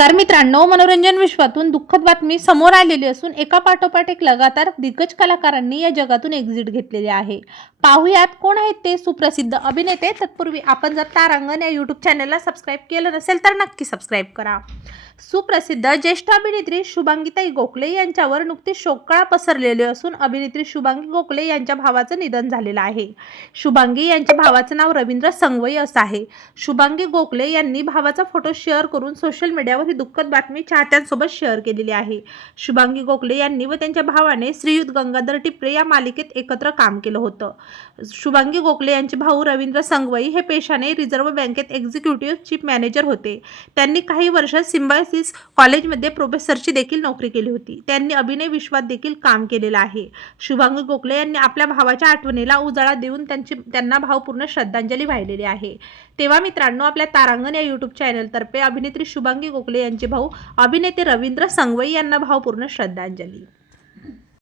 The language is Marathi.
नमस्कार मित्रांनो मनोरंजन विश्वातून दुःखद बातमी समोर आलेली असून एका पाठोपाठ एक लगातार दिग्गज कलाकारांनी या जगातून एक्झिट घेतलेले आहे. पाहुयात कोण आहेत ते सुप्रसिद्ध अभिनेते. तत्पूर्वी आपण जर तारांगण या यूट्यूब चॅनलला सबस्क्राईब केलं नसेल तर नक्की सबस्क्राईब करा. सुप्रसिद्ध ज्येष्ठ अभिनेत्री शुभांगीताई गोखले यांच्यावर नुकतीच शोककळा पसरलेली असून अभिनेत्री शुभांगी गोखले यांच्या भावाचं निधन झालेलं आहे. शुभांगी यांच्या भावाचं नाव रवींद्र संगवई असं आहे. शुभांगी गोखले यांनी भावाचा फोटो शेअर करून सोशल मीडियावर ही दुःखद बातमी चाहत्यांसोबत शेअर केलेली आहे. शुभांगी गोखले यांनी व त्यांच्या भावाने श्रीयुत गंगाधर टिपरे या मालिकेत एकत्र काम केलं होतं. शुभांगी गोखले यांचे भाऊ रवींद्र संगवई हे पेशाने रिझर्व्ह बँकेत एक्झिक्युटिव्ह चीफ मॅनेजर होते. त्यांनी काही वर्ष सिम्बायसिस कॉलेजमध्ये प्रोफेसरची देखील नोकरी केली होती. त्यांनी अभिनय विश्वात देखील काम केलेलं आहे. शुभांगी गोखले यांनी आपल्या भावाच्या आठवणीला उजाळा देऊन त्यांची त्यांना भावपूर्ण श्रद्धांजली वाहिलेली आहे. तेव्हा मित्रांनो आपल्या तारांगण या यूट्यूब चॅनलतर्फे अभिनेत्री शुभांगी गोखले यांचे भाऊ अभिनेते रवींद्र संगवई यांना भावपूर्ण श्रद्धांजली.